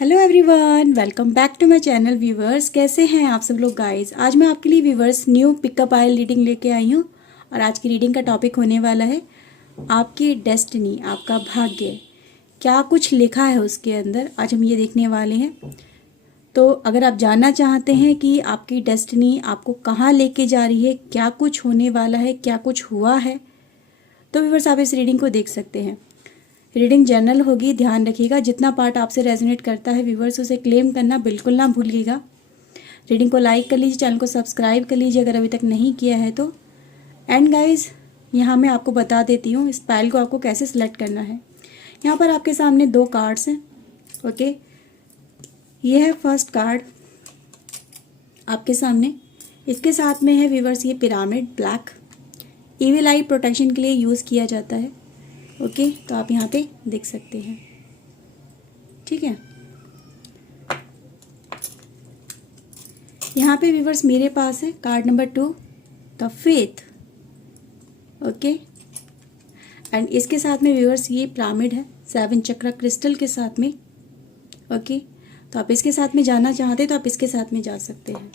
Hello everyone, welcome back to my channel. Viewers, कैसे हैं आप सब लोग गाइस। आज मैं आपके लिए viewers new pickup oil reading लेके आई हूँ और आज की रीडिंग का टॉपिक होने वाला है आपकी डेस्टिनी, आपका भाग्य। क्या कुछ लिखा है उसके अंदर, आज हम ये देखने वाले हैं। तो अगर आप जानना चाहते हैं कि आपकी डेस्टिनी आपको कहाँ लेके जा रही है, क्या कुछ होने वाला है, क्या कुछ हुआ है, तो व्यूवर्स आप इस रीडिंग को देख सकते हैं। रीडिंग जनरल होगी, ध्यान रखिएगा। जितना पार्ट आपसे रेजोनेट करता है व्यूवर्स, उसे क्लेम करना बिल्कुल ना भूलिएगा। रीडिंग को लाइक कर लीजिए, चैनल को सब्सक्राइब कर लीजिए अगर अभी तक नहीं किया है तो। एंड गाइस, यहाँ मैं आपको बता देती हूँ इस पाइल को आपको कैसे सिलेक्ट करना है। यहाँ पर आपके सामने दो कार्ड्स हैं। ओके, ये है फर्स्ट कार्ड आपके सामने। इसके साथ में है व्यूवर्स ये पिरामिड ब्लैक, इविल आई प्रोटेक्शन के लिए यूज़ किया जाता है। ओके, तो आप यहाँ पे देख सकते हैं, ठीक है। यहाँ पे व्यूवर्स मेरे पास है card number 2 the faith. Okay, and इसके साथ में व्यूवर्स ये पिरामिड है 7 चक्र क्रिस्टल के साथ में। ओके, तो आप इसके साथ में जाना चाहते हैं तो आप इसके साथ में जा सकते हैं।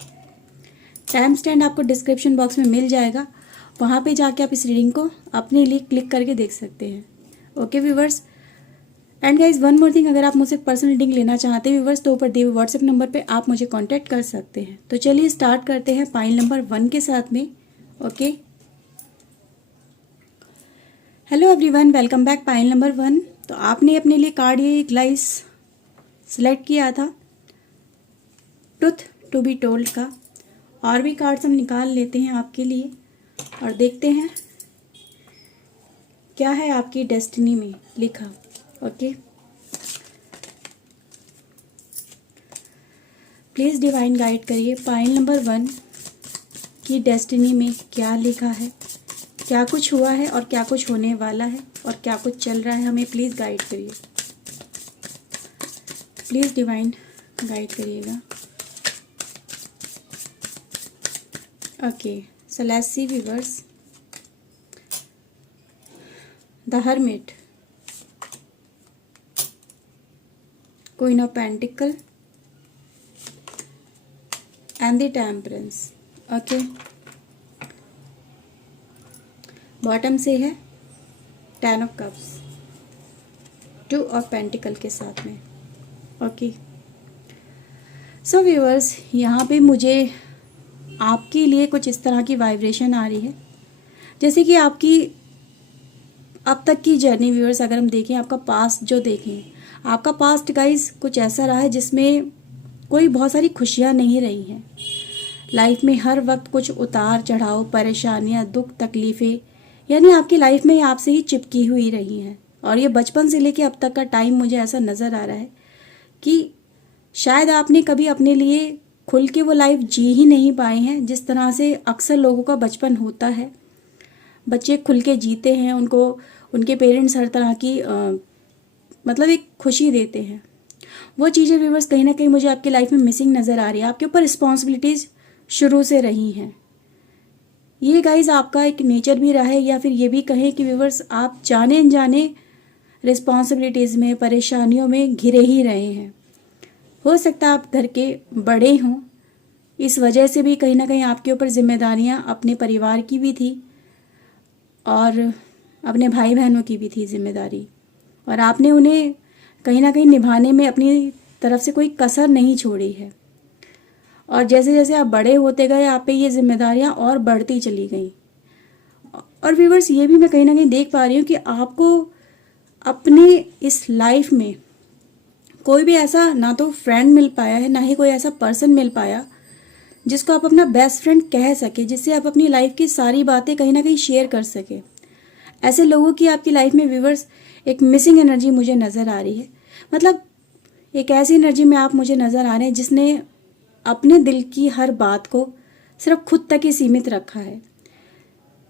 टाइम स्टैंड आपको डिस्क्रिप्शन बॉक्स में मिल जाएगा, वहाँ पे जाके आप इस रीडिंग को अपने लिए क्लिक करके देख सकते हैं। Okay viewers, and guys one more thing, अगर आप मुझसे पर्सनल रीडिंग लेना चाहते हैं व्यूवर्स तो ऊपर दिए हुए व्हाट्सएप नंबर पे आप मुझे कांटेक्ट कर सकते हैं। तो चलिए स्टार्ट करते हैं पाइल नंबर 1 के साथ में। Okay, hello everyone, welcome back pile number 1। तो आपने अपने लिए कार्ड ये ग्लाइस सिलेक्ट किया था ट्रुथ टू बी टोल्ड का। और भी कार्ड्स हम निकाल लेते हैं आपके लिए और देखते हैं क्या है आपकी डेस्टिनी में लिखा। ओके, प्लीज़ डिवाइन गाइड करिए पाइल नंबर 1 की डेस्टिनी में क्या लिखा है, क्या कुछ हुआ है और क्या कुछ होने वाला है और क्या कुछ चल रहा है, हमें प्लीज़ गाइड करिए। प्लीज़ डिवाइन गाइड करिएगा। Okay, so let's see viewers. The hermit, queen of pentacle and the temperance. Okay, bottom से है 10 ऑफ कप्स 2 ऑफ पेंटिकल के साथ में। ओके, सो व्यूअर्स, यहाँ पे मुझे आपके लिए कुछ इस तरह की वाइब्रेशन आ रही है, जैसे कि आपकी अब तक की जर्नी व्यूअर्स अगर हम देखें, आपका पास्ट जो देखें, आपका पास्ट गाइस कुछ ऐसा रहा है जिसमें कोई बहुत सारी खुशियाँ नहीं रही हैं। लाइफ में हर वक्त कुछ उतार चढ़ाव, परेशानियाँ, दुख, तकलीफ़ें, यानी आपकी लाइफ में आपसे ही चिपकी हुई रही हैं। और ये बचपन से लेके अब तक का टाइम मुझे ऐसा नज़र आ रहा है कि शायद आपने कभी अपने लिए खुल के वो लाइफ जी ही नहीं पाए हैं, जिस तरह से अक्सर लोगों का बचपन होता है। बच्चे खुल के जीते हैं, उनको उनके पेरेंट्स हर तरह की मतलब एक खुशी देते हैं। वो चीज़ें व्यूवर्स कहीं ना कहीं मुझे आपकी लाइफ में मिसिंग नज़र आ रही है। आपके ऊपर रिस्पॉन्सिबिलिटीज़ शुरू से रही हैं। ये गाइज आपका एक नेचर भी रहा है, या फिर ये भी कहें कि व्यूवर्स आप जाने अनजाने रिस्पॉन्सिबिलिटीज़ में, परेशानियों में घिरे ही रहे हैं। हो सकता है आप घर के बड़े हों, इस वजह से भी कहीं ना कहीं आपके ऊपर जिम्मेदारियां अपने परिवार की भी थी और अपने भाई बहनों की भी थी जिम्मेदारी, और आपने उन्हें कहीं ना कहीं निभाने में अपनी तरफ से कोई कसर नहीं छोड़ी है। और जैसे जैसे आप बड़े होते गए, आप पे ये जिम्मेदारियां और बढ़ती चली गई। और व्यूवर्स, ये भी मैं कहीं ना कहीं देख पा रही हूँ कि आपको अपने इस लाइफ में कोई भी ऐसा ना तो फ्रेंड मिल पाया है, ना ही कोई ऐसा पर्सन मिल पाया जिसको आप अपना बेस्ट फ्रेंड कह सके, जिससे आप अपनी लाइफ की सारी बातें कहीं ना कहीं शेयर कर सके। ऐसे लोगों की आपकी लाइफ में व्यूवर्स एक मिसिंग एनर्जी मुझे नज़र आ रही है। मतलब एक ऐसी एनर्जी में आप मुझे नज़र आ रहे हैं जिसने अपने दिल की हर बात को सिर्फ खुद तक ही सीमित रखा है।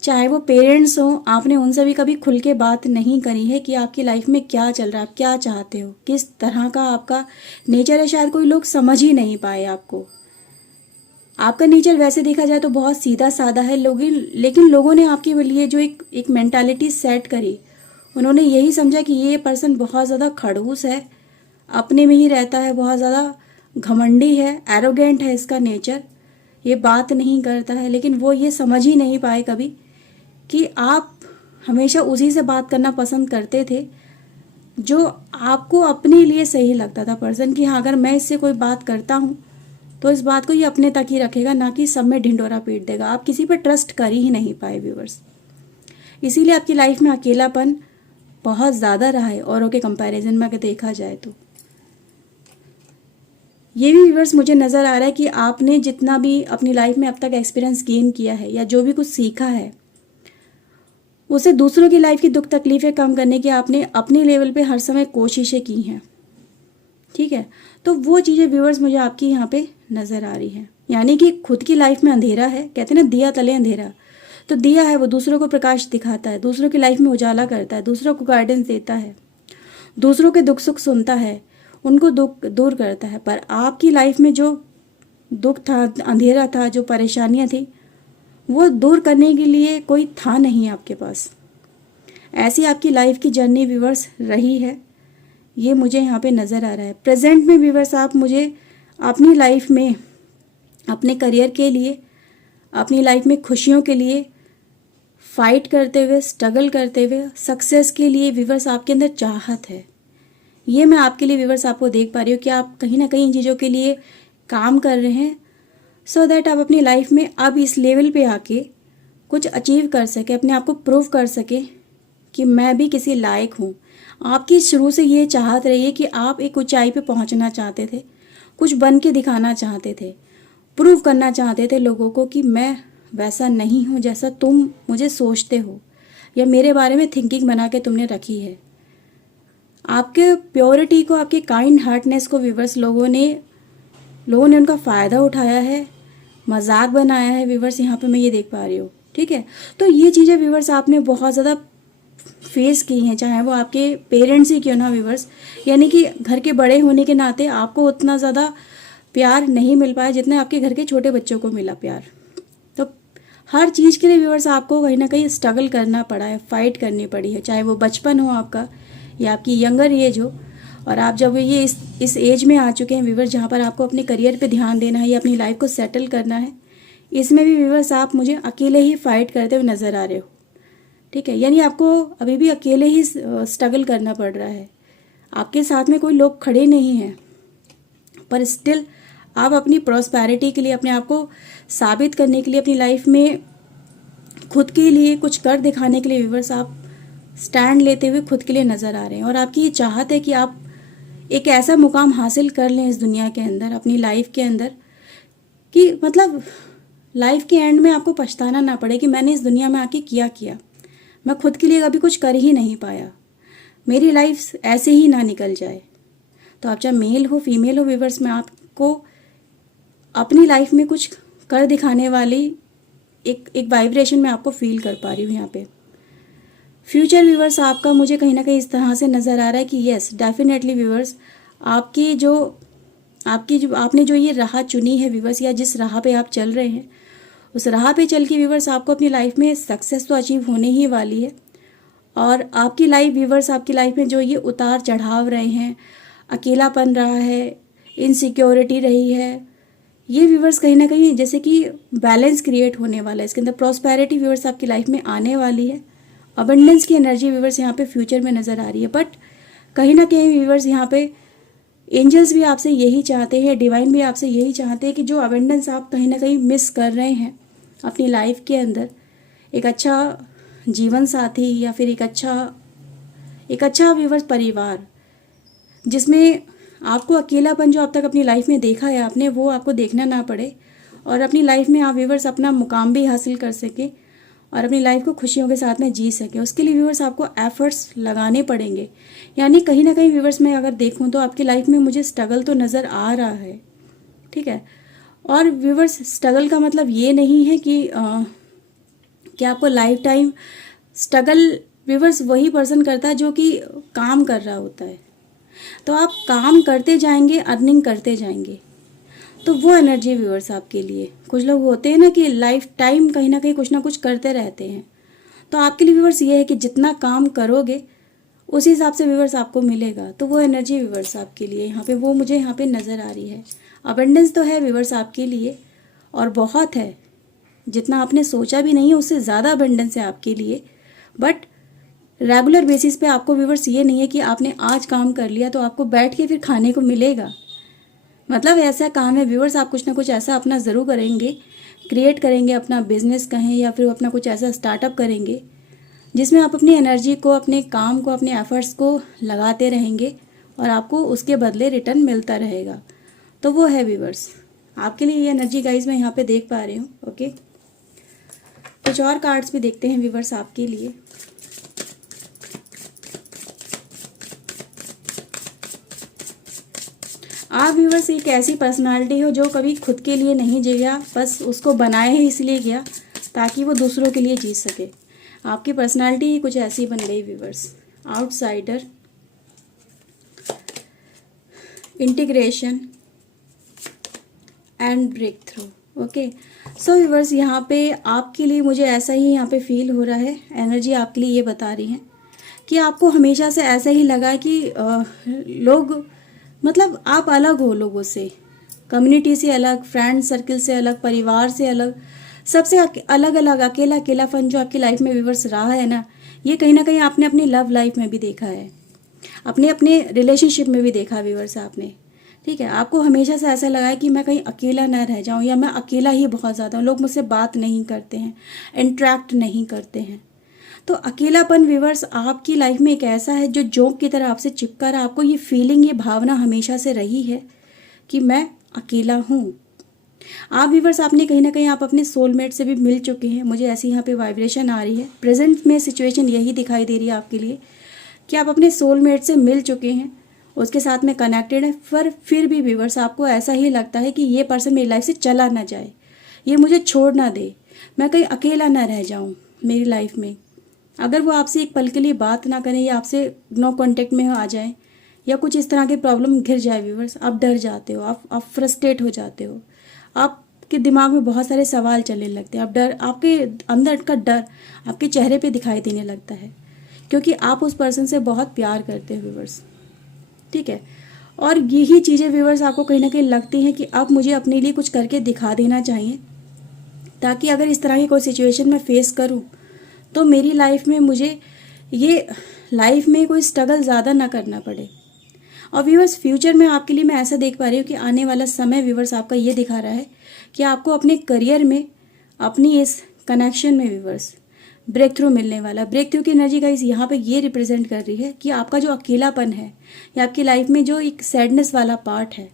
चाहे वो पेरेंट्स हों, आपने उनसे भी कभी खुल के बात नहीं करी है कि आपकी लाइफ में क्या चल रहा है, आप क्या चाहते हो, किस तरह का आपका नेचर है। शायद कोई लोग समझ ही नहीं पाए आपको। आपका नेचर वैसे देखा जाए तो बहुत सीधा साधा है, लेकिन लोगों ने आपके लिए जो एक मेंटालिटी सेट करी, उन्होंने यही समझा कि ये पर्सन बहुत ज़्यादा खड़ूस है, अपने में ही रहता है, बहुत ज़्यादा घमंडी है, एरोगेंट है इसका नेचर, ये बात नहीं करता है। लेकिन वो ये समझ ही नहीं पाए कभी कि आप हमेशा उसी से बात करना पसंद करते थे जो आपको अपने लिए सही लगता था पर्सन, कि हाँ अगर मैं इससे कोई बात करता हूँ तो इस बात को ये अपने तक ही रखेगा, ना कि सब में ढिंडोरा पीट देगा। आप किसी पर ट्रस्ट कर ही नहीं पाए व्यूअर्स, इसीलिए आपकी लाइफ में अकेलापन बहुत ज़्यादा रहा है औरों के कंपैरिजन में अगर देखा जाए तो। ये भी व्यूअर्स मुझे नज़र आ रहा है कि आपने जितना भी अपनी लाइफ में अब तक एक्सपीरियंस गेन किया है या जो भी कुछ सीखा है, उसे दूसरों की लाइफ की दुख तकलीफ़ें कम करने की आपने अपने लेवल पे हर समय कोशिशें की हैं, ठीक है। तो वो चीज़ें व्यूअर्स मुझे आपकी यहाँ पे नज़र आ रही हैं। यानी कि खुद की लाइफ में अंधेरा है, कहते हैं ना दिया तले अंधेरा, तो दिया है वो दूसरों को प्रकाश दिखाता है, दूसरों की लाइफ में उजाला करता है, दूसरों को गाइडेंस देता है, दूसरों के दुख सुख सुनता है, उनको दुख दूर करता है। पर आपकी लाइफ में जो दुख था, अंधेरा था, जो परेशानियां थी, वो दूर करने के लिए कोई था नहीं आपके पास। ऐसी आपकी लाइफ की जर्नी व्यूअर्स रही है, ये मुझे यहाँ पे नज़र आ रहा है। प्रेजेंट में व्यूअर्स आप मुझे अपनी लाइफ में, अपने करियर के लिए, अपनी लाइफ में खुशियों के लिए फाइट करते हुए, स्ट्रगल करते हुए, सक्सेस के लिए व्यूअर्स आपके अंदर चाहत है। ये मैं आपके लिए व्यूअर्स आपको देख पा रही हूँ कि आप कहीं ना कहीं इन चीज़ों के लिए काम कर रहे हैं, सो दैट आप अपनी लाइफ में अब इस लेवल पे आके कुछ अचीव कर सके, अपने आप को प्रूव कर सके कि मैं भी किसी लायक हूँ। आपकी शुरू से ये चाहत रही है कि आप एक ऊंचाई पे पहुँचना चाहते थे, कुछ बन के दिखाना चाहते थे, प्रूव करना चाहते थे लोगों को कि मैं वैसा नहीं हूँ जैसा तुम मुझे सोचते हो या मेरे बारे में थिंकिंग बना के तुमने रखी है। आपके प्योरिटी को, आपके काइंड हार्टनेस को व्यूअर्स लोगों ने उनका फ़ायदा उठाया है, मजाक बनाया है व्यूअर्स, यहाँ पे मैं ये देख पा रही हूँ, ठीक है। तो ये चीज़ें व्यूअर्स आपने बहुत ज़्यादा फेस की हैं, चाहे वो आपके पेरेंट्स ही क्यों ना व्यूअर्स। यानी कि घर के बड़े होने के नाते आपको उतना ज़्यादा प्यार नहीं मिल पाया जितना आपके घर के छोटे बच्चों को मिला प्यार। तो हर चीज़ के लिए व्यूअर्स आपको कहीं ना कहीं स्ट्रगल करना पड़ा है, फाइट करनी पड़ी है, चाहे वो बचपन हो आपका या आपकी यंगर एज हो। और आप जब ये इस एज में आ चुके हैं व्यूअर्स, जहाँ पर आपको अपने करियर पे ध्यान देना है या अपनी लाइफ को सेटल करना है, इसमें भी व्यूअर्स आप मुझे अकेले ही फाइट करते हुए नज़र आ रहे हो, ठीक है। यानी आपको अभी भी अकेले ही स्ट्रगल करना पड़ रहा है, आपके साथ में कोई लोग खड़े नहीं हैं, पर स्टिल आप अपनी प्रॉस्पेरिटी के लिए, अपने आप को साबित करने के लिए, अपनी लाइफ में खुद के लिए कुछ कर दिखाने के लिए व्यूअर्स आप स्टैंड लेते हुए खुद के लिए नज़र आ रहे हैं। और आपकी ये चाहत है कि आप एक ऐसा मुकाम हासिल कर लें इस दुनिया के अंदर, अपनी लाइफ के अंदर, कि मतलब लाइफ के एंड में आपको पछताना ना पड़े कि मैंने इस दुनिया में आके किया, मैं खुद के लिए कभी कुछ कर ही नहीं पाया, मेरी लाइफ ऐसे ही ना निकल जाए। तो आप चाहे मेल हो फीमेल हो व्यूअर्स, मैं आपको अपनी लाइफ में कुछ कर दिखाने वाली एक वाइब्रेशन में आपको फील कर पा रही हूँ यहाँ पे। फ्यूचर व्यूअर्स आपका मुझे कहीं ना कहीं इस तरह से नज़र आ रहा है कि यस डेफिनेटली व्यूअर्स, आपने जो ये राह चुनी है व्यूअर्स, या जिस राह पे आप चल रहे हैं, उस राह पे चल के व्यूअर्स आपको अपनी लाइफ में सक्सेस तो अचीव होने ही वाली है। और आपकी लाइफ व्यूअर्स, आपकी लाइफ में जो ये उतार चढ़ाव रहे हैं, अकेलापन रहा है, इनसिक्योरिटी रही है, ये व्यूअर्स कहीं ना कहीं जैसे कि बैलेंस क्रिएट होने वाला है, इसके अंदर प्रॉस्पेरिटी व्यूअर्स आपकी लाइफ में आने वाली है, अबंडेंस की एनर्जी व्यूअर्स यहाँ पे फ्यूचर में नज़र आ रही है। बट कहीं ना कहीं व्यूअर्स यहाँ पे एंजल्स भी आपसे यही चाहते हैं, डिवाइन भी आपसे यही चाहते हैं कि जो अबंडेंस आप कहीं ना कहीं मिस कर रहे हैं अपनी लाइफ के अंदर, एक अच्छा जीवन साथी या फिर एक अच्छा व्यूअर्स परिवार, जिसमें आपको अकेलापन जो अब तक अपनी लाइफ में देखा है आपने, वो आपको देखना ना पड़े, और अपनी लाइफ में आप व्यूअर्स अपना मुकाम भी हासिल कर सके और अपनी लाइफ को खुशियों के साथ में जी सके। उसके लिए व्यूअर्स आपको एफर्ट्स लगाने पड़ेंगे। यानी कहीं ना कहीं व्यूअर्स मैं अगर देखूं तो आपकी लाइफ में मुझे स्ट्रगल तो नज़र आ रहा है, ठीक है। और व्यूअर्स स्ट्रगल का मतलब ये नहीं है कि आपको लाइफ टाइम स्ट्रगल व्यूअर्स वही पर्सन करता है जो कि काम कर रहा होता है। तो आप काम करते जाएंगे, अर्निंग करते जाएंगे, तो वो एनर्जी व्यूअर्स आपके लिए। कुछ लोग होते हैं ना कि लाइफ टाइम कहीं ना कहीं कुछ ना कुछ करते रहते हैं, तो आपके लिए व्यूअर्स ये है कि जितना काम करोगे उसी हिसाब से व्यूवर्स आपको मिलेगा। तो वो एनर्जी व्यूवर्स आपके लिए यहाँ पे, वो मुझे यहाँ पे नज़र आ रही है। अबंडेंस तो है व्यूवर्स आपके लिए, और बहुत है, जितना आपने सोचा भी नहीं है उससे ज़्यादा अबंडेंस है आपके लिए। बट रेगुलर बेसिस पे आपको व्यूवर्स ये नहीं है कि आपने आज काम कर लिया तो आपको बैठ के फिर खाने को मिलेगा। मतलब ऐसा काम है व्यूवर्स, आप कुछ ना कुछ ऐसा अपना ज़रूर करेंगे, क्रिएट करेंगे, अपना बिजनेस कहें या फिर अपना कुछ ऐसा स्टार्टअप करेंगे जिसमें आप अपनी एनर्जी को, अपने काम को, अपने एफर्ट्स को लगाते रहेंगे और आपको उसके बदले रिटर्न मिलता रहेगा। तो वो है व्यूवर्स आपके लिए ये एनर्जी गाइज, मैं यहाँ पे देख पा रही हूँ। ओके, कुछ और कार्ड्स भी देखते हैं व्यूवर्स आपके लिए। आप व्यूवर्स एक ऐसी पर्सनालिटी हो जो कभी खुद के लिए नहीं जिया, बस उसको बनाया ही इसलिए गया ताकि वो दूसरों के लिए जी सके। आपकी पर्सनालिटी ही कुछ ऐसी बन गई viewers. Outsider, integration and breakthrough. Okay, so viewers यहाँ पे आपके लिए मुझे ऐसा ही यहाँ पे फील हो रहा है, एनर्जी आपके लिए ये बता रही है कि आपको हमेशा से ऐसा ही लगा कि लोग, मतलब आप अलग हो लोगों से, कम्युनिटी से अलग, फ्रेंड सर्किल से अलग, परिवार से अलग, सबसे अलग अलग अकेला अकेलापन जो आपकी लाइफ में व्यूवर्स रहा है ना, ये कहीं ना कहीं आपने अपनी लव लाइफ में भी देखा है, अपने अपने रिलेशनशिप में भी देखा व्यूवर्स आपने। ठीक है, आपको हमेशा से ऐसा लगा है कि मैं कहीं अकेला ना रह जाऊं, या मैं अकेला ही बहुत ज़्यादा हूं, लोग मुझसे बात नहीं करते हैं, इंटरेक्ट नहीं करते हैं। तो अकेलापन व्यूवर्स आपकी लाइफ में एक ऐसा है जो जोंक की तरह आपसे चिपका रहा। आपको ये फीलिंग, ये भावना हमेशा से रही है कि मैं अकेला हूँ। आप व्यूवर्स आपने कहीं ना कहीं आप अपने सोलमेट से भी मिल चुके हैं, मुझे ऐसी यहाँ पे वाइब्रेशन आ रही है। प्रेजेंट में सिचुएशन यही दिखाई दे रही है आपके लिए कि आप अपने सोलमेट से मिल चुके हैं, उसके साथ में कनेक्टेड है, पर फिर भी व्यूवर्स आपको ऐसा ही लगता है कि ये पर्सन मेरी लाइफ से चला ना जाए, ये मुझे छोड़ ना दे, मैं कहीं अकेला ना रह जाऊँ मेरी लाइफ में। अगर वो आपसे एक पल के लिए बात ना करें या आपसे नो कांटेक्ट में आ जाए या कुछ इस तरह की प्रॉब्लम घिर जाए व्यूवर्स, आप डर जाते हो, आप फ्रस्ट्रेट हो जाते हो, आपके दिमाग में बहुत सारे सवाल चलने लगते हैं, आप डर, आपके अंदर का डर आपके चेहरे पे दिखाई देने लगता है, क्योंकि आप उस पर्सन से बहुत प्यार करते हो व्यूवर्स। ठीक है, और यही चीज़ें व्यूवर्स आपको कहीं ना कहीं लगती हैं कि अब मुझे अपने लिए कुछ करके दिखा देना चाहिए, ताकि अगर इस तरह की कोई सिचुएशन मैं फेस करूं तो मेरी लाइफ में मुझे ये लाइफ में कोई स्ट्रगल ज़्यादा ना करना पड़े। और व्यूवर्स फ्यूचर में आपके लिए मैं ऐसा देख पा रही हूँ कि आने वाला समय व्यूवर्स आपका ये दिखा रहा है कि आपको अपने करियर में, अपनी इस कनेक्शन में व्यूवर्स ब्रेक थ्रू मिलने वाला। ब्रेक थ्रू की एनर्जी गाइस यहाँ पे ये रिप्रेजेंट कर रही है कि आपका जो अकेलापन है या आपकी लाइफ में जो एक सैडनेस वाला पार्ट है,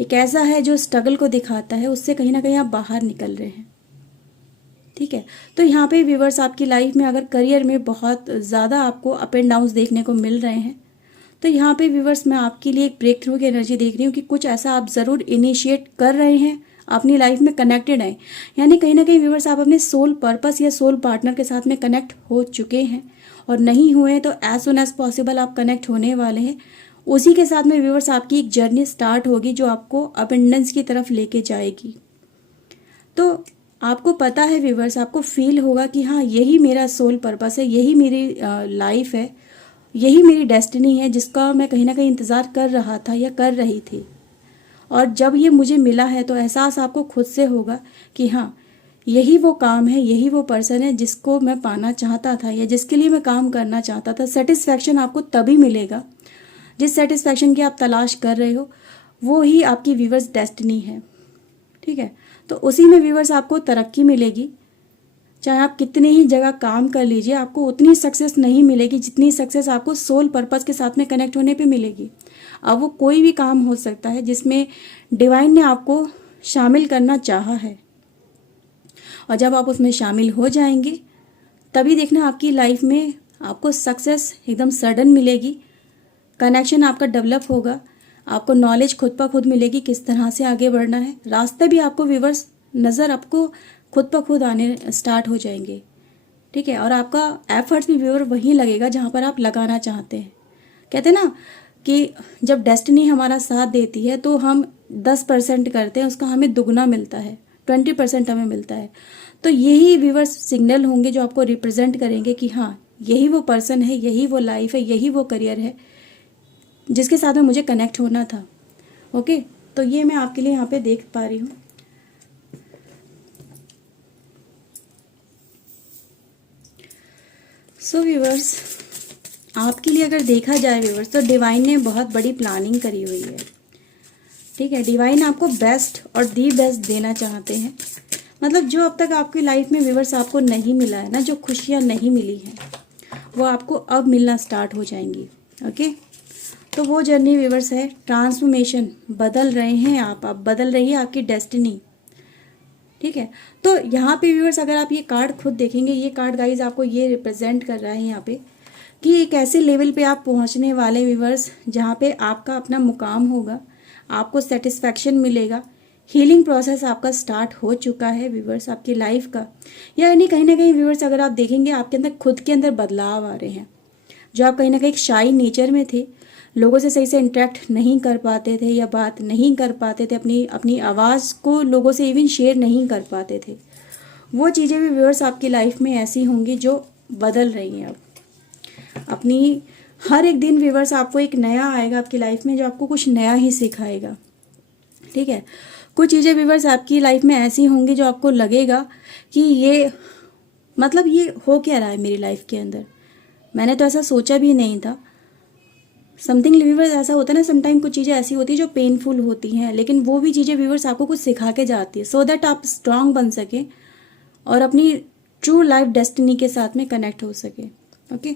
एक ऐसा है जो स्ट्रगल को दिखाता है, उससे कहीं ना कहीं आप बाहर निकल रहे हैं। ठीक है, तो यहाँ पे व्यूवर्स आपकी लाइफ में अगर करियर में बहुत ज़्यादा आपको अप एंड डाउन्स देखने को मिल रहे हैं, तो यहाँ पे व्यूवर्स मैं आपके लिए एक ब्रेक थ्रू की एनर्जी देख रही हूँ कि कुछ ऐसा आप ज़रूर इनिशिएट कर रहे हैं, अपनी लाइफ में कनेक्टेड हैं, यानी कहीं ना कहीं व्यूवर्स आप अपने सोल पर्पस या सोल पार्टनर के साथ में कनेक्ट हो चुके हैं, और नहीं हुए तो एज सुन एज पॉसिबल आप कनेक्ट होने वाले हैं। उसी के साथ में व्यूवर्स आपकी एक जर्नी स्टार्ट होगी जो आपको अबंडेंस की तरफ लेके जाएगी। तो आपको पता है व्यूवर्स, आपको फील होगा कि हाँ यही मेरा सोल पर्पस है, यही मेरी लाइफ है, यही मेरी डेस्टिनी है जिसका मैं कहीं ना कहीं इंतज़ार कर रहा था या कर रही थी। और जब ये मुझे मिला है तो एहसास आपको खुद से होगा कि हाँ यही वो काम है, यही वो पर्सन है जिसको मैं पाना चाहता था या जिसके लिए मैं काम करना चाहता था। सेटिस्फैक्शन आपको तभी मिलेगा जिस सेटिस्फैक्शन की आप तलाश कर रहे हो, वो ही आपकी व्यूवर्स डेस्टिनी है। ठीक है, तो उसी में व्यूवर्स आपको तरक्की मिलेगी। चाहे आप कितनी ही जगह काम कर लीजिए, आपको उतनी सक्सेस नहीं मिलेगी जितनी सक्सेस आपको सोल पर्पस के साथ में कनेक्ट होने पे मिलेगी। अब वो कोई भी काम हो सकता है जिसमें डिवाइन ने आपको शामिल करना चाहा है, और जब आप उसमें शामिल हो जाएंगे तभी देखना आपकी लाइफ में आपको सक्सेस एकदम सडन मिलेगी, कनेक्शन आपका डेवलप होगा, आपको नॉलेज खुद पर खुद मिलेगी किस तरह से आगे बढ़ना है, रास्ते भी आपको व्यूवर्स नज़र आपको खुद पर खुद आने स्टार्ट हो जाएंगे। ठीक है, और आपका एफर्ट्स भी व्यूअर वहीं लगेगा जहाँ पर आप लगाना चाहते हैं। कहते हैं ना कि जब डेस्टिनी हमारा साथ देती है तो हम 10% करते हैं, उसका हमें दुगना मिलता है, 20% हमें मिलता है। तो यही व्यूवर्स सिग्नल होंगे जो आपको रिप्रेजेंट करेंगे कि हाँ यही वो पर्सन है, यही वो लाइफ है, यही वो करियर है जिसके साथ में मुझे कनेक्ट होना था। ओके, तो ये मैं आपके लिए यहाँ पे देख पा रही हूँ। सो व्यूअर्स, आपके लिए अगर देखा जाए व्यूअर्स, तो डिवाइन ने बहुत बड़ी प्लानिंग करी हुई है। ठीक है, डिवाइन आपको बेस्ट और दी बेस्ट देना चाहते हैं। मतलब जो अब तक आपकी लाइफ में व्यूअर्स आपको नहीं मिला है ना, जो खुशियाँ नहीं मिली हैं, वो आपको अब मिलना स्टार्ट हो जाएंगी। ओके, तो वो जर्नी व्यूअर्स है ट्रांसफॉर्मेशन, बदल रहे हैं आप, अब बदल रही है आपकी डेस्टिनी। ठीक है, तो यहाँ पे व्यूअर्स अगर आप ये कार्ड खुद देखेंगे, ये कार्ड गाइज आपको ये रिप्रेजेंट कर रहा है यहाँ पे कि एक ऐसे लेवल पे आप पहुँचने वाले व्यूअर्स जहाँ पे आपका अपना मुकाम होगा, आपको सेटिस्फैक्शन मिलेगा। हीलिंग प्रोसेस आपका स्टार्ट हो चुका है व्यूअर्स आपकी लाइफ का। यानी कहीं ना कहीं व्यूअर्स अगर आप देखेंगे आपके अंदर खुद के अंदर बदलाव आ रहे हैं। जो आप कहीं ना कहीं शाई नेचर में थे, लोगों से सही से इंटरेक्ट नहीं कर पाते थे या बात नहीं कर पाते थे, अपनी अपनी आवाज़ को लोगों से इवन शेयर नहीं कर पाते थे, वो चीज़ें भी व्यूअर्स आपकी लाइफ में ऐसी होंगी जो बदल रही हैं। अब अपनी हर एक दिन व्यूअर्स आपको एक नया आएगा आपकी लाइफ में जो आपको कुछ नया ही सिखाएगा। ठीक है, कुछ चीज़ें व्यूअर्स आपकी लाइफ में ऐसी होंगी जो आपको लगेगा कि ये मतलब ये हो क्या रहा है मेरी लाइफ के अंदर, मैंने तो ऐसा सोचा भी नहीं था। समथिंग व्यूअर्स ऐसा होता है ना, समटाइम कुछ चीज़ें ऐसी होती है जो पेनफुल होती हैं, लेकिन वो भी चीज़ें व्यूअर्स आपको कुछ सिखा के जाती है, सो दैट आप स्ट्रांग बन सकें और अपनी ट्रू लाइफ डेस्टिनी के साथ में कनेक्ट हो सके। ओके,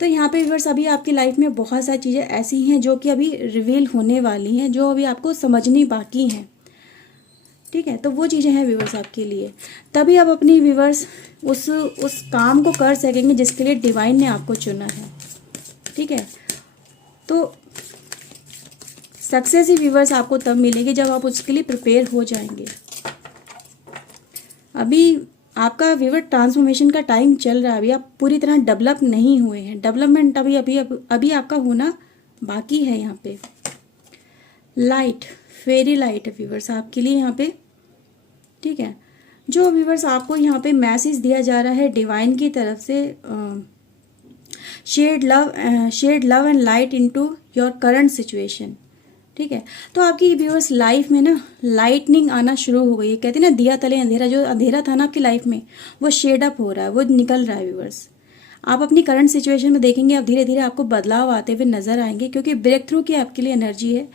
तो यहाँ पे व्यूअर्स अभी आपकी लाइफ में बहुत सारी चीज़ें ऐसी हैं जो कि अभी रिवील होने वाली हैं, जो अभी आपको समझनी बाकी हैं। ठीक है, तो वो चीज़ें हैं व्यूअर्स आपके लिए, तभी आप अपनी व्यूअर्स उस काम को कर सकेंगे जिसके लिए डिवाइन ने आपको चुना है। ठीक है, तो सक्सेस ही व्यूअर्स आपको तब मिलेगी जब आप उसके लिए प्रिपेयर हो जाएंगे। अभी आपका व्यूअर ट्रांसफॉर्मेशन का टाइम चल रहा है, अभी आप पूरी तरह डेवलप नहीं हुए हैं। डेवलपमेंट अभी अभी अभी आपका होना बाकी है। यहाँ पे लाइट, फेरी लाइट है व्यूअर्स आपके लिए यहाँ पे। ठीक है, जो व्यूअर्स आपको यहाँ पे मैसेज दिया जा रहा है डिवाइन की तरफ से, shed love and light into your current situation. ठीक है, तो आपकी व्यूअर्स लाइफ में ना लाइटनिंग आना शुरू हो गई है। कहते हैं ना दिया तले अंधेरा, जो अंधेरा था ना आपकी लाइफ में वो शेड अप हो रहा है, वो निकल रहा है व्यूअर्स। आप अपनी करंट सिचुएशन में देखेंगे, अब धीरे धीरे आपको बदलाव आते हुए नजर आएंगे, क्योंकि ब्रेक थ्रू की आपके लिए एनर्जी है।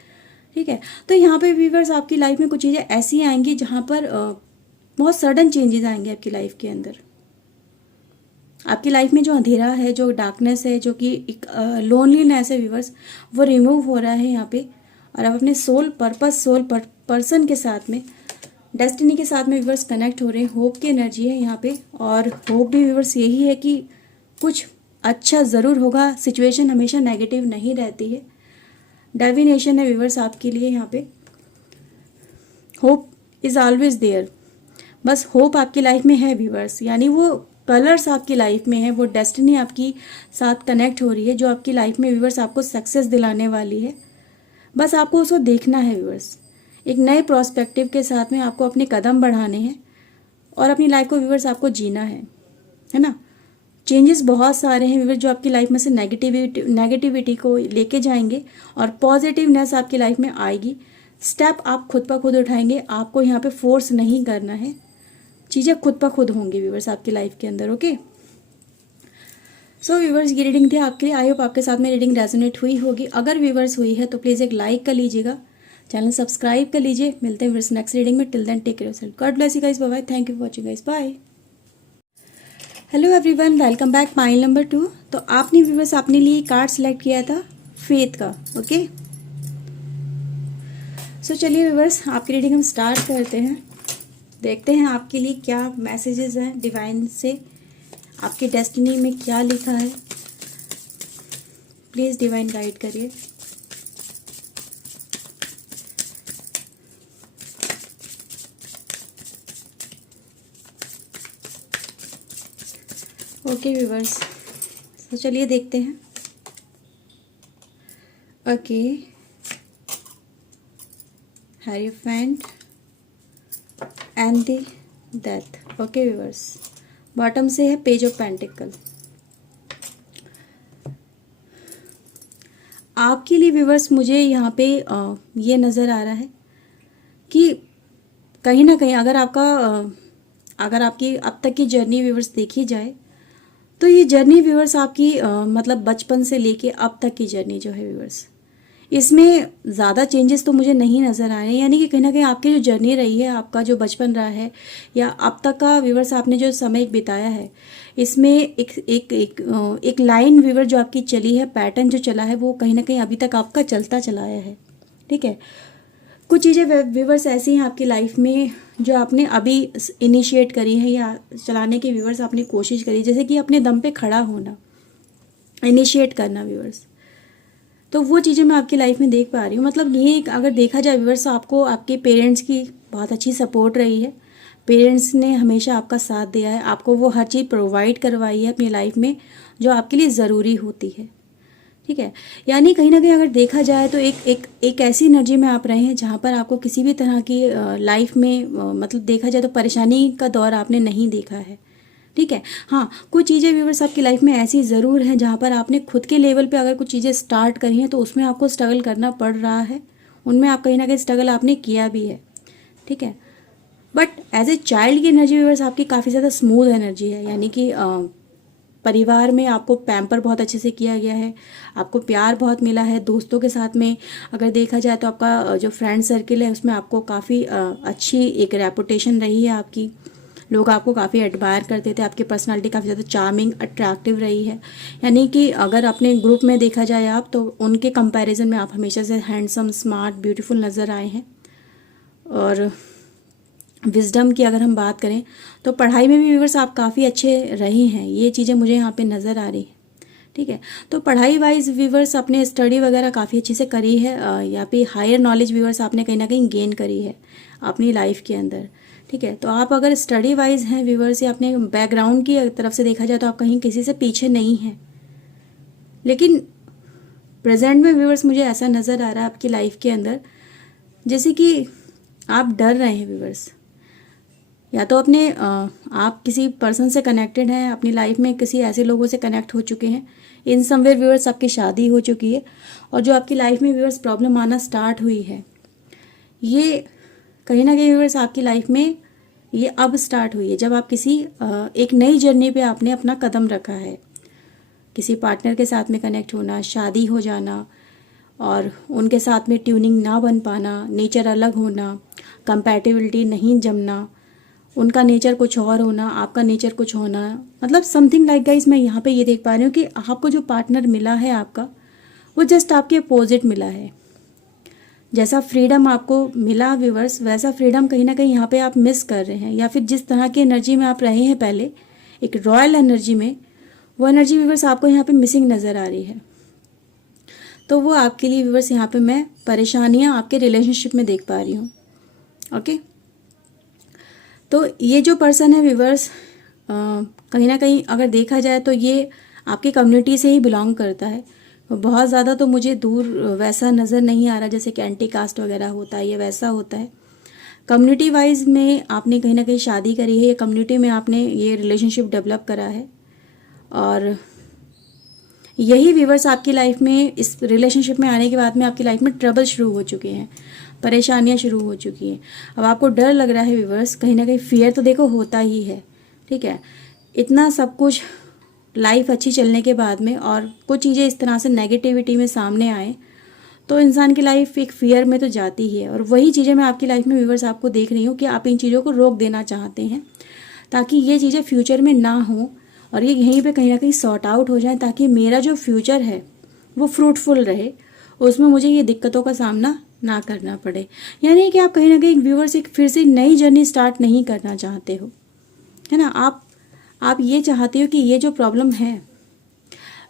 ठीक है, तो यहाँ पे व्यूअर्स आपकी लाइफ में कुछ चीज़ें ऐसी आएंगी जहाँ पर बहुत सडन चेंजेस आएंगे आपकी लाइफ के अंदर। आपकी लाइफ में जो अंधेरा है, जो डार्कनेस है, जो कि एक लोनलीनेस है व्यूअर्स, वो रिमूव हो रहा है यहाँ पे। और आप अपने सोल पर्सन के साथ में, डेस्टिनी के साथ में व्यूअर्स कनेक्ट हो रहे हैं। होप की एनर्जी है यहाँ पे, और होप भी व्यूअर्स यही है कि कुछ अच्छा ज़रूर होगा। सिचुएशन हमेशा नेगेटिव नहीं रहती है। डेविनेशन है व्यूअर्स आपके लिए यहाँ पे। होप इज़ ऑलवेज देयर, बस होप आपकी लाइफ में है व्यूअर्स, यानी वो कलर्स आपकी लाइफ में है, वो डेस्टिनी आपकी साथ कनेक्ट हो रही है जो आपकी लाइफ में व्यूअर्स आपको सक्सेस दिलाने वाली है। बस आपको उसको देखना है व्यूअर्स, एक नए प्रोस्पेक्टिव के साथ में आपको अपने कदम बढ़ाने हैं और अपनी लाइफ को व्यूअर्स आपको जीना है ना। चेंजेस बहुत सारे हैं व्यूअर्स जो आपकी लाइफ में से नेगेटिविटी को लेके जाएंगे और पॉजिटिवनेस आपकी लाइफ में आएगी। स्टेप आप खुद पर खुद उठाएंगे, आपको यहाँ पे फोर्स नहीं करना है, चीज़ें खुद पर खुद होंगी व्यूअर्स आपकी लाइफ के अंदर। ओके, सो व्यूअर्स ये रीडिंग थी आपके लिए। आई होप आपके साथ में रीडिंग रेजोनेट हुई होगी। अगर व्यूअर्स हुई है तो प्लीज़ एक लाइक कर लीजिएगा, चैनल सब्सक्राइब कर लीजिए। मिलते हैं व्यूअर्स नेक्स्ट रीडिंग में। Till then take care of yourself, God bless you guys, bye bye, thank you for watching guys, bye. Hello everyone, welcome back pile number 2। तो आपने व्यूअर्स अपने लिए कार्ड सेलेक्ट किया था फेथ का। Okay, सो चलिए viewers आपकी रीडिंग हम स्टार्ट करते हैं। देखते हैं आपके लिए क्या मैसेजेस हैं डिवाइन से, आपकी डेस्टिनी में क्या लिखा है। प्लीज़ डिवाइन गाइड करिए। ओके व्यूअर्स, तो चलिए देखते हैं। Okay, hierophant and the death. Okay viewers, bottom से है पेज ऑफ पेंटिकल। आपके लिए व्यूवर्स मुझे यहाँ पे ये नज़र आ रहा है कि कहीं ना कहीं अगर आपकी अब तक की जर्नी व्यूवर्स देखी जाए तो ये जर्नी व्यूवर्स आपकी मतलब बचपन से लेके अब तक की जर्नी जो है व्यूवर्स, इसमें ज़्यादा चेंजेस तो मुझे नहीं नज़र आ रहे हैं। यानी कि कहीं ना कहीं आपकी जो जर्नी रही है, आपका जो बचपन रहा है या अब तक का व्यूवर्स आपने जो समय बिताया है, इसमें एक लाइन व्यूवर जो आपकी चली है, पैटर्न जो चला है, वो कहीं ना कहीं अभी तक आपका चलता चला आया है। ठीक है, कुछ चीज़ें व्यूवर्स ऐसी हैं आपकी लाइफ में जो आपने अभी इनिशिएट करी है या चलाने की व्यूवर्स आपने कोशिश करी, जैसे कि अपने दम पे खड़ा होना, इनिशिएट करना व्यूवर्स। तो वो चीज़ें मैं आपकी लाइफ में देख पा रही हूँ। मतलब ये अगर देखा जाए व्यूवर्स, आपको आपके पेरेंट्स की बहुत अच्छी सपोर्ट रही है, पेरेंट्स ने हमेशा आपका साथ दिया है, आपको वो हर चीज़ प्रोवाइड करवाई है अपनी लाइफ में जो आपके लिए ज़रूरी होती है। ठीक है, यानी कहीं ना कहीं अगर देखा जाए तो एक ऐसी एनर्जी में आप रहे हैं जहाँ पर आपको किसी भी तरह की लाइफ में मतलब देखा जाए तो परेशानी का दौर आपने नहीं देखा है। ठीक है, हाँ, कुछ चीज़ें व्यूवर्स आपकी लाइफ में ऐसी ज़रूर हैं जहाँ पर आपने खुद के लेवल पे अगर कुछ चीज़ें स्टार्ट करी हैं तो उसमें आपको स्ट्रगल करना पड़ रहा है, उनमें आप कहीं ना कहीं स्ट्रगल आपने किया भी है। ठीक है, बट एज ए चाइल्ड की एनर्जी व्यूवर्स आपकी काफ़ी ज़्यादा स्मूथ एनर्जी है। यानी कि परिवार में आपको पैम्पर बहुत अच्छे से किया गया है, आपको प्यार बहुत मिला है। दोस्तों के साथ में अगर देखा जाए तो आपका जो फ्रेंड सर्किल है उसमें आपको काफ़ी अच्छी एक रेपुटेशन रही है आपकी, लोग आपको काफ़ी एडमायर करते थे, आपकी पर्सनालिटी काफ़ी ज़्यादा चार्मिंग अट्रैक्टिव रही है। यानी कि अगर अपने ग्रुप में देखा जाए आप तो उनके कंपैरिजन में आप हमेशा से हैंडसम, स्मार्ट, ब्यूटीफुल नज़र आए हैं। और विजडम की अगर हम बात करें तो पढ़ाई में भी व्यूवर्स आप काफ़ी अच्छे रहे हैं, ये चीज़ें मुझे यहाँ पे नज़र आ रही है। ठीक है, तो पढ़ाई वाइज व्यूवर्स अपने स्टडी वगैरह काफ़ी अच्छे से करी है, या फिर हायर नॉलेज व्यूवर्स आपने कहीं ना कहीं गेन करी है अपनी लाइफ के अंदर। ठीक है, तो आप अगर स्टडी वाइज हैं व्यूवर्स या अपने बैकग्राउंड की तरफ से देखा जाए तो आप कहीं किसी से पीछे नहीं हैं। लेकिन प्रेजेंट में व्यूवर्स मुझे ऐसा नज़र आ रहा है आपकी लाइफ के अंदर जैसे कि आप डर रहे हैं व्यूवर्स, या तो अपने आप किसी पर्सन से कनेक्टेड हैं अपनी लाइफ में, किसी ऐसे लोगों से कनेक्ट हो चुके हैं, इन समवेयर व्यूवर्स आपकी शादी हो चुकी है, और जो आपकी लाइफ में व्यूवर्स प्रॉब्लम आना स्टार्ट हुई है, ये कहीं ना कहीं व्यूवर्स आपकी लाइफ में ये अब स्टार्ट हुई है जब आप किसी एक नई जर्नी पे आपने अपना कदम रखा है। किसी पार्टनर के साथ में कनेक्ट होना, शादी हो जाना और उनके साथ में ट्यूनिंग ना बन पाना, नेचर अलग होना, कंपैटिबिलिटी नहीं जमना, उनका नेचर कुछ और होना, आपका नेचर कुछ होना, मतलब समथिंग लाइक गाइस मैं यहाँ पे ये देख पा रही हूँ कि आपको जो पार्टनर मिला है आपका, वो जस्ट आपके अपोजिट मिला है। जैसा फ्रीडम आपको मिला व्यूवर्स, वैसा फ्रीडम कहीं ना कहीं यहाँ पे आप मिस कर रहे हैं, या फिर जिस तरह की एनर्जी में आप रहे हैं पहले, एक रॉयल एनर्जी में, वो एनर्जी व्यूवर्स आपको यहाँ पे मिसिंग नज़र आ रही है। तो वो आपके लिए व्यूवर्स यहाँ पे मैं परेशानियाँ आपके रिलेशनशिप में देख पा रही हूँ। ओके, तो ये जो पर्सन है व्यूवर्स कहीं ना कहीं अगर देखा जाए तो ये आपकी कम्युनिटी से ही बिलोंग करता है। बहुत ज़्यादा तो मुझे दूर वैसा नज़र नहीं आ रहा जैसे कि एंटी कास्ट वगैरह होता है, ये वैसा होता है। कम्युनिटी वाइज में आपने कहीं ना कहीं शादी करी है, ये कम्युनिटी में आपने ये रिलेशनशिप डेवलप करा है, और यही व्यूवर्स आपकी लाइफ में इस रिलेशनशिप में आने के बाद में आपकी लाइफ में ट्रबल शुरू हो चुके हैं, परेशानियां शुरू हो चुकी हैं। अब आपको डर लग रहा है व्यूवर्स, कहीं ना कहीं फियर तो देखो होता ही है। ठीक है, इतना सब कुछ लाइफ अच्छी चलने के बाद में और कुछ चीज़ें इस तरह से नेगेटिविटी में सामने आए तो इंसान की लाइफ एक फियर में तो जाती ही है। और वही चीज़ें मैं आपकी लाइफ में व्यूवर्स आपको देख रही हूँ कि आप इन चीज़ों को रोक देना चाहते हैं ताकि ये चीज़ें फ्यूचर में ना हो और ये यहीं पे कहीं ना कहीं सॉर्ट आउट हो जाए, ताकि मेरा जो फ्यूचर है वो फ्रूटफुल रहे, उसमें मुझे ये दिक्कतों का सामना ना करना पड़े। यानी कि आप कहीं ना कहीं व्यूवर्स एक फिर से नई जर्नी स्टार्ट नहीं करना चाहते हो, है ना। आप ये चाहते हो कि ये जो प्रॉब्लम है,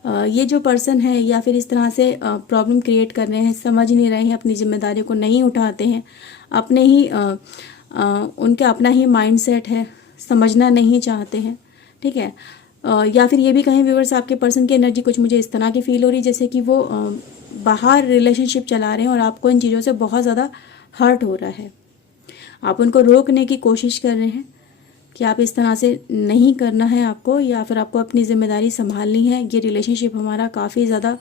ये जो पर्सन है या फिर इस तरह से प्रॉब्लम क्रिएट कर रहे हैं, समझ नहीं रहे हैं, अपनी जिम्मेदारियों को नहीं उठाते हैं, अपने ही उनका अपना ही माइंडसेट है, समझना नहीं चाहते हैं। ठीक है, या फिर ये भी कहें व्यूवर्स आपके पर्सन की एनर्जी कुछ मुझे इस तरह की फील हो रही है जैसे कि वो बाहर रिलेशनशिप चला रहे हैं और आपको इन चीज़ों से बहुत ज़्यादा हर्ट हो रहा है। आप उनको रोकने की कोशिश कर रहे हैं कि आप इस तरह से नहीं करना है आपको, या फिर आपको अपनी जिम्मेदारी संभालनी है, ये रिलेशनशिप हमारा काफ़ी ज़्यादा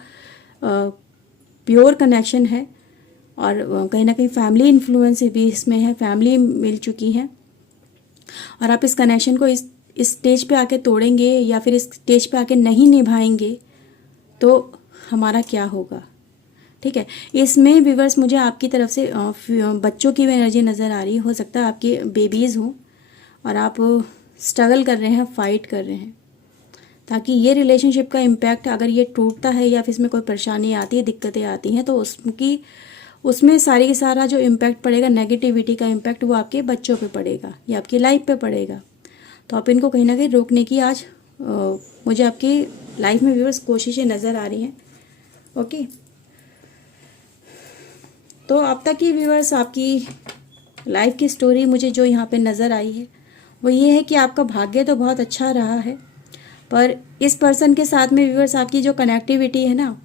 प्योर कनेक्शन है और कहीं ना कहीं फैमिली इन्फ्लुएंस भी इसमें है, फैमिली मिल चुकी है और आप इस कनेक्शन को इस स्टेज पे आके तोड़ेंगे या फिर इस स्टेज पे आके नहीं निभाएंगे तो हमारा क्या होगा। ठीक है, इसमें व्यूअर्स मुझे आपकी तरफ से बच्चों की भी एनर्जी नज़र आ रही है। हो सकता है आपके बेबीज़ हों और आप स्ट्रगल कर रहे हैं, फाइट कर रहे हैं, ताकि ये रिलेशनशिप का इम्पैक्ट अगर ये टूटता है या फिर इसमें कोई परेशानी आती है, दिक्कतें आती हैं, तो उसमें सारी की सारा जो इम्पैक्ट पड़ेगा, नेगेटिविटी का इम्पैक्ट, वो आपके बच्चों पे पड़ेगा या आपकी लाइफ पे पड़ेगा। तो आप इनको कहीं ना कहीं रोकने की आज मुझे आपकी लाइफ में व्यूअर्स कोशिशें नज़र आ रही हैं। ओके, तो अब तक की व्यूअर्स आपकी लाइफ की स्टोरी मुझे जो यहाँ पे नज़र आई है वो ये है कि आपका भाग्य तो बहुत अच्छा रहा है, पर इस पर्सन के साथ में व्यूअर्स आपकी जो कनेक्टिविटी है ना,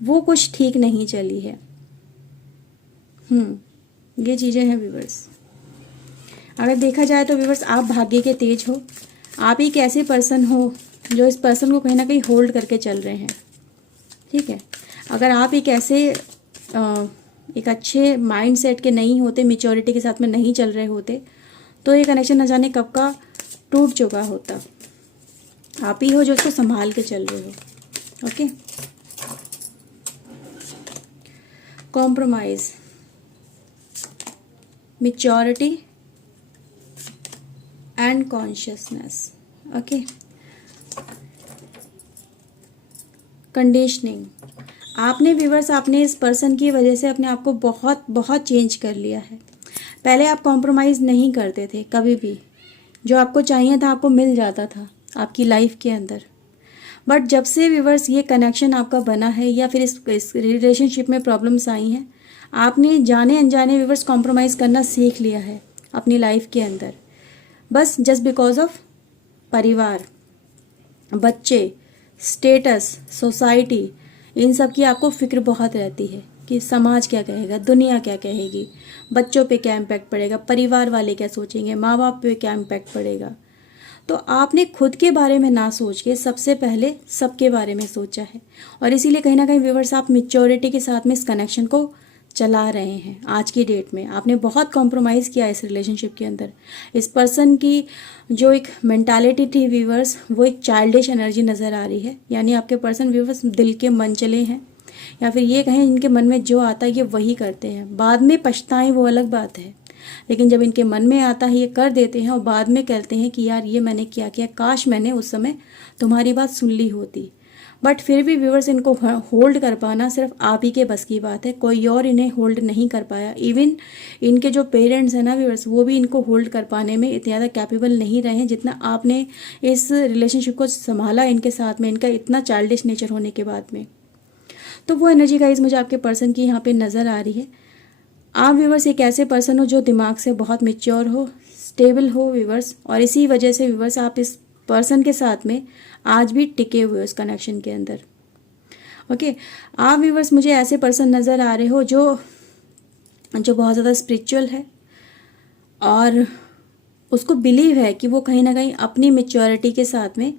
वो कुछ ठीक नहीं चली है। ये चीज़ें हैं व्यूअर्स। अगर देखा जाए तो व्यूअर्स आप भाग्य के तेज हो, आप एक ऐसे पर्सन हो जो इस पर्सन को कहीं ना कहीं होल्ड करके चल रहे हैं। ठीक है, अगर आप एक ऐसे एक अच्छे माइंड सेट के नहीं होते, मेच्योरिटी के साथ में नहीं चल रहे होते, तो ये कनेक्शन न जाने कब का टूट चुका होता। आप ही हो जो उसको संभाल के चल रहे हो। Okay, compromise, maturity and consciousness. Okay, conditioning, आपने व्यूअर्स आपने इस पर्सन की वजह से अपने आप को बहुत बहुत चेंज कर लिया है। पहले आप कॉम्प्रोमाइज़ नहीं करते थे कभी भी, जो आपको चाहिए था आपको मिल जाता था आपकी लाइफ के अंदर। बट जब से व्यूअर्स ये कनेक्शन आपका बना है या फिर इस रिलेशनशिप में प्रॉब्लम्स आई हैं, आपने जाने अनजाने व्यूअर्स कॉम्प्रोमाइज़ करना सीख लिया है अपनी लाइफ के अंदर, बस जस्ट बिकॉज ऑफ परिवार, बच्चे, स्टेटस, सोसाइटी, इन सब की आपको फिक्र बहुत रहती है कि समाज क्या कहेगा, दुनिया क्या कहेगी, बच्चों पे क्या इम्पैक्ट पड़ेगा, परिवार वाले क्या सोचेंगे, माँ बाप पे क्या इम्पैक्ट पड़ेगा। तो आपने खुद के बारे में ना सोच के सबसे पहले सबके बारे में सोचा है और इसीलिए कहीं ना कहीं व्यूअर्स आप मैच्योरिटी के साथ में इस कनेक्शन को चला रहे हैं। आज की डेट में आपने बहुत कॉम्प्रोमाइज़ किया इस रिलेशनशिप के अंदर। इस पर्सन की जो एक मेंटालिटी थी व्यूअर्स, वो एक चाइल्डिश एनर्जी नज़र आ रही है, यानी आपके पर्सन व्यूअर्स दिल के मन चले हैं, या फिर ये कहें इनके मन में जो आता है ये वही करते हैं। बाद में पछताएं वो अलग बात है, लेकिन जब इनके मन में आता है ये कर देते हैं और बाद में कहते हैं कि यार ये मैंने क्या किया, काश मैंने उस समय तुम्हारी बात सुन ली होती। बट फिर भी व्यूअर्स इनको होल्ड कर पाना सिर्फ आप ही के बस की बात है, कोई और इन्हें होल्ड नहीं कर पाया। इवन इनके जो पेरेंट्स हैं ना व्यूअर्स, वो भी इनको होल्ड कर पाने में इतना ज़्यादा कैपेबल नहीं रहे हैं जितना आपने इस रिलेशनशिप को संभाला इनके साथ में, इनका इतना चाइल्डिश नेचर होने के बाद में। तो वो एनर्जी गाइज मुझे आपके पर्सन की यहाँ पे नज़र आ रही है। आप व्यूअर्स एक ऐसे पर्सन हो जो दिमाग से बहुत मेच्योर हो, स्टेबल हो व्यूअर्स, और इसी वजह से व्यूअर्स आप इस पर्सन के साथ में आज भी टिके हुए हो इस कनेक्शन के अंदर। ओके, आप व्यूअर्स मुझे ऐसे पर्सन नज़र आ रहे हो जो बहुत ज़्यादा स्पिरिचुअल है और उसको बिलीव है कि वो कहीं ना कहीं अपनी मेच्योरिटी के साथ में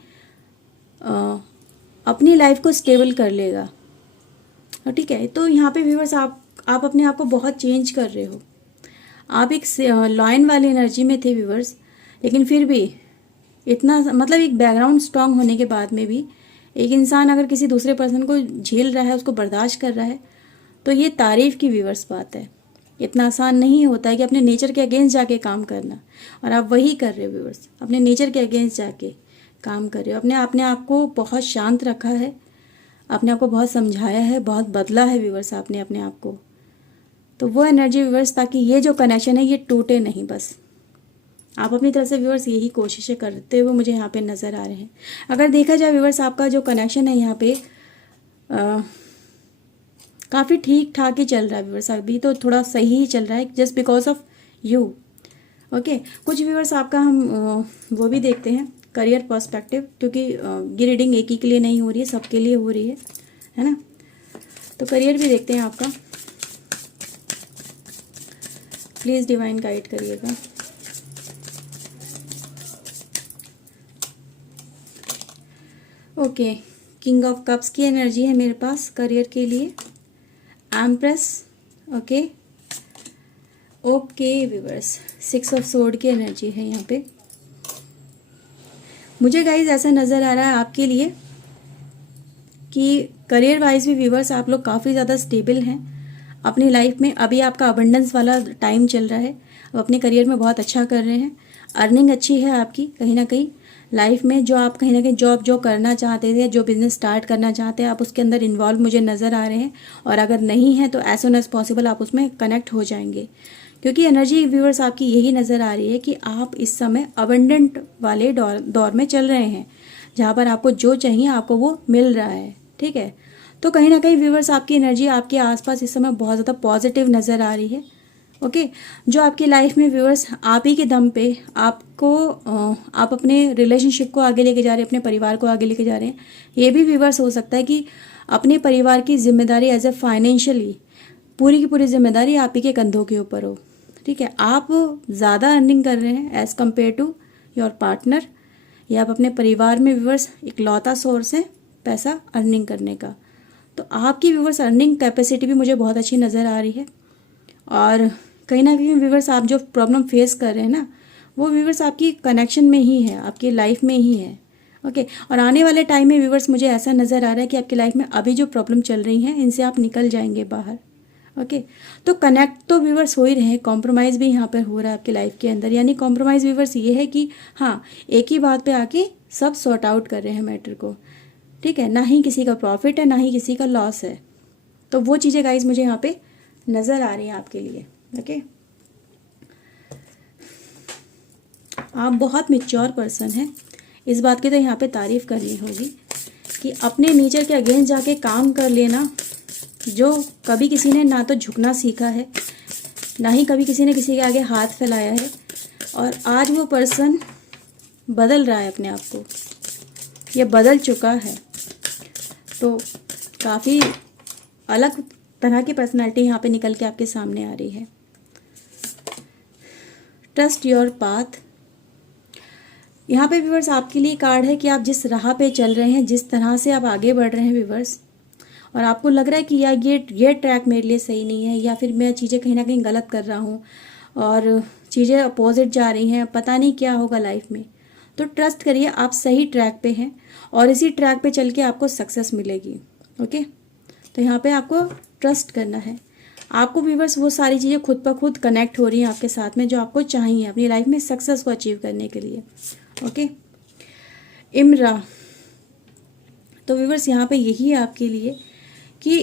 अपनी लाइफ को स्टेबल कर लेगा। ठीक है, तो यहाँ पे व्यूअर्स आप अपने आप को बहुत चेंज कर रहे हो। आप एक लॉयन वाली एनर्जी में थे व्यूअर्स, लेकिन फिर भी इतना मतलब एक बैकग्राउंड स्ट्रांग होने के बाद में भी एक इंसान अगर किसी दूसरे पर्सन को झेल रहा है, उसको बर्दाश्त कर रहा है, तो ये तारीफ़ की व्यूअर्स बात है। इतना आसान नहीं होता है कि अपने नेचर के अगेंस्ट जाके काम करना, और आप वही कर रहे हो व्यूअर्स, अपने नेचर के अगेंस्ट जाके काम कर रहे हो। अपने आप को बहुत शांत रखा है, अपने आप को बहुत समझाया है, बहुत बदला है व्यूअर्स आपने अपने आप को। तो वो एनर्जी व्यूअर्स, ताकि ये जो कनेक्शन है ये टूटे नहीं, बस आप अपनी तरफ से व्यूअर्स यही कोशिशें करते हुए मुझे यहाँ पे नज़र आ रहे हैं। अगर देखा जाए व्यूअर्स, आपका जो कनेक्शन है यहाँ पे काफ़ी ठीक ठाक ही चल रहा है व्यूअर्स, अभी तो थोड़ा सही ही चल रहा है just because of you. Okay, कुछ व्यूअर्स आपका हम वो भी देखते हैं करियर पर्सपेक्टिव, क्योंकि ये रीडिंग एक ही के लिए नहीं हो रही है, सबके लिए हो रही है ना। तो करियर भी देखते हैं आपका, प्लीज़ डिवाइन गाइड करिएगा। ओके, किंग ऑफ कप्स की एनर्जी है मेरे पास करियर के लिए, empress, okay okay viewers, 6 of sword की एनर्जी है यहाँ पे। मुझे गाइज ऐसा नज़र आ रहा है आपके लिए कि करियर वाइज भी व्यूअर्स आप लोग काफ़ी ज़्यादा स्टेबल हैं अपनी लाइफ में। अभी आपका अबंडेंस वाला टाइम चल रहा है, अब अपने करियर में बहुत अच्छा कर रहे हैं, अर्निंग अच्छी है आपकी कहीं ना कहीं लाइफ में। जो आप कहीं ना कहीं जॉब जो करना चाहते थे, जो बिजनेस स्टार्ट करना चाहते हैं, आप उसके अंदर इन्वॉल्व मुझे नज़र आ रहे हैं। और अगर नहीं है तो एज सुन एज पॉसिबल आप उसमें कनेक्ट हो जाएंगे, क्योंकि एनर्जी व्यूअर्स आपकी यही नज़र आ रही है कि आप इस समय अबंडेंट वाले दौर में चल रहे हैं, जहाँ पर आपको जो चाहिए आपको वो मिल रहा है। ठीक है, तो कहीं ना कहीं व्यूअर्स आपकी एनर्जी आपके आसपास इस समय बहुत ज़्यादा पॉजिटिव नज़र आ रही है। ओके, जो आपकी लाइफ में व्यूअर्स आप ही के दम पे आपको आप अपने रिलेशनशिप को आगे लेके जा रहे हैं, अपने परिवार को आगे लेके जा रहे हैं। ये भी व्यूअर्स हो सकता है कि अपने परिवार की जिम्मेदारी एज ए फाइनेंशियली पूरी की पूरी जिम्मेदारी आप ही के कंधों के ऊपर हो। ठीक है, आप ज़्यादा अर्निंग कर रहे हैं as compare to your partner, या आप अपने परिवार में व्यूअर्स इकलौता सोर्स है पैसा अर्निंग करने का। तो आपकी व्यूअर्स अर्निंग कैपेसिटी भी मुझे बहुत अच्छी नज़र आ रही है। और कहीं ना कहीं व्यूअर्स आप जो प्रॉब्लम फेस कर रहे हैं ना, वो व्यूअर्स आपकी कनेक्शन में ही है, आपकी लाइफ में ही है। ओके, और आने वाले टाइम में व्यूअर्स मुझे ऐसा नज़र आ रहा है कि आपकी लाइफ में अभी जो प्रॉब्लम चल रही हैं इनसे आप निकल जाएंगे बाहर। ओके, तो कनेक्ट तो व्यूअर्स हो ही रहे हैं, कॉम्प्रोमाइज़ भी यहाँ पर हो रहा है आपकी लाइफ के अंदर। यानी कॉम्प्रोमाइज़ व्यूअर्स ये है कि हाँ, एक ही बात पे आके सब सॉर्ट आउट कर रहे हैं मैटर को। ठीक है, ना ही किसी का प्रॉफिट है ना ही किसी का लॉस है। तो वो चीज़ें गाइज मुझे यहाँ पे नज़र आ रही हैं आपके लिए। ओके, आप बहुत मैच्योर पर्सन हैं, इस बात की तो यहाँ पे तारीफ़ करनी होगी कि अपने नेचर के अगेंस्ट जाके काम कर लेना। जो कभी किसी ने ना तो झुकना सीखा है, ना ही कभी किसी ने किसी के आगे हाथ फैलाया है, और आज वो पर्सन बदल रहा है अपने आप को, ये बदल चुका है। तो काफ़ी अलग तरह की पर्सनालिटी यहाँ पे निकल के आपके सामने आ रही है। ट्रस्ट योर पाथ, यहाँ पे व्यूअर्स आपके लिए कार्ड है कि आप जिस राह पे चल रहे हैं, जिस तरह से आप आगे बढ़ रहे हैं व्यूअर्स, और आपको लग रहा है कि यार ये ट्रैक मेरे लिए सही नहीं है, या फिर मैं चीज़ें कहीं ना कहीं गलत कर रहा हूँ और चीज़ें अपोजिट जा रही हैं, पता नहीं क्या होगा लाइफ में। तो ट्रस्ट करिए, आप सही ट्रैक पे हैं और इसी ट्रैक पे चल के आपको सक्सेस मिलेगी। ओके, तो यहाँ पे आपको ट्रस्ट करना है। आपको व्यूअर्स वो सारी चीज़ें खुद ब खुद कनेक्ट हो रही हैं आपके साथ में जो आपको चाहिए अपनी लाइफ में सक्सेस को अचीव करने के लिए। ओके, इमरा, तो व्यूअर्स यहाँ पे यही है आपके लिए कि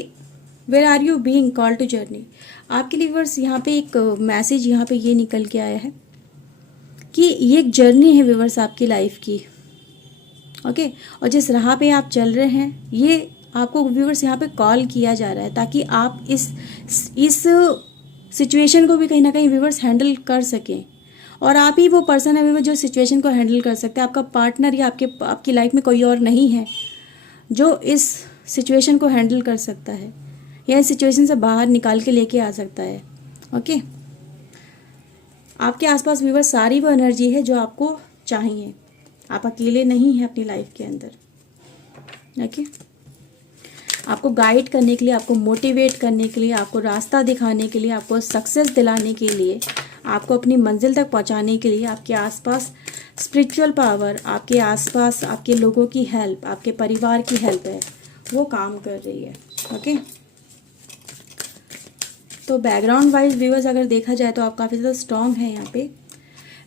where are you being called to journey. आपके लिए व्यूअर्स यहाँ पे एक मैसेज यहाँ पे ये निकल के आया है कि ये एक जर्नी है व्यूअर्स आपकी लाइफ की। ओके, और जिस राह पे आप चल रहे हैं, ये आपको व्यूअर्स यहाँ पे कॉल किया जा रहा है ताकि आप इस सिचुएशन को भी कहीं ना कहीं व्यूअर्स हैंडल कर सकें। और आप ही वो पर्सन है व्यूअर्स जो सिचुएशन को हैंडल कर सकते हैं। आपका पार्टनर या आपकी लाइफ में कोई और नहीं है जो इस सिचुएशन को हैंडल कर सकता है या इस सिचुएशन से बाहर निकाल के लेके आ सकता है। ओके, आपके आसपास व्यूअर्स सारी वो एनर्जी है जो आपको चाहिए। आप अकेले नहीं हैं अपनी लाइफ के अंदर। ओके, आपको गाइड करने के लिए, आपको मोटिवेट करने के लिए, आपको रास्ता दिखाने के लिए, आपको सक्सेस दिलाने के लिए, आपको अपनी मंजिल तक पहुंचाने के लिए आपके आसपास स्पिरिचुअल पावर, आपके आसपास आपके लोगों की हेल्प, आपके परिवार की हेल्प है, वो काम कर रही है। ओके, तो बैकग्राउंड वाइज व्यूअर्स अगर देखा जाए तो आप काफ़ी ज़्यादा स्ट्रॉन्ग हैं यहाँ पे।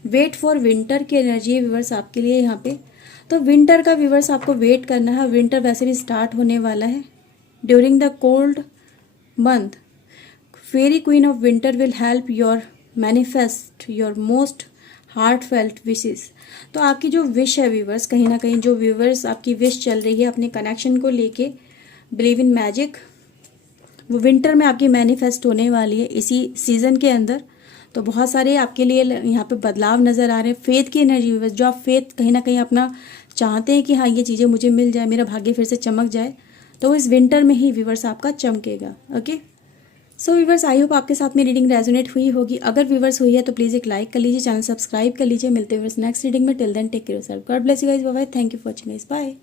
वेट फॉर विंटर की एनर्जी है व्यूअर्स आपके लिए यहाँ पे। तो विंटर का व्यूअर्स आपको वेट करना है। विंटर वैसे भी स्टार्ट होने वाला है। During the cold month, fairy queen of winter will help your manifest your most heartfelt wishes. तो आपकी जो विश है व्यूअर्स, कहीं ना कहीं जो व्यूअर्स आपकी विश चल रही है अपने कनेक्शन को लेके, बिलीव इन मैजिक, वो विंटर में आपकी मैनिफेस्ट होने वाली है इसी सीज़न के अंदर। तो बहुत सारे आपके लिए यहाँ पे बदलाव नज़र आ रहे हैं। फेथ की एनर्जी व्यूअर्स, जो आप फेथ कहीं ना कहीं अपना चाहते हैं कि हाँ ये चीज़ें मुझे मिल जाए, मेरा भाग्य फिर से चमक जाए, तो इस विंटर में ही व्यूअर्स आपका चमकेगा। Okay, so viewers I hope आपके साथ में रीडिंग रेजोनेट हुई होगी। अगर व्यूअर्स हुई है तो प्लीज़ एक लाइक कर लीजिए, चैनल सब्सक्राइब कर लीजिए। मिलते हैं व्यूअर्स नेक्स्ट रीडिंग में। Till then take care yourself, God bless you guys, bye bye, thank you for watching guys, bye.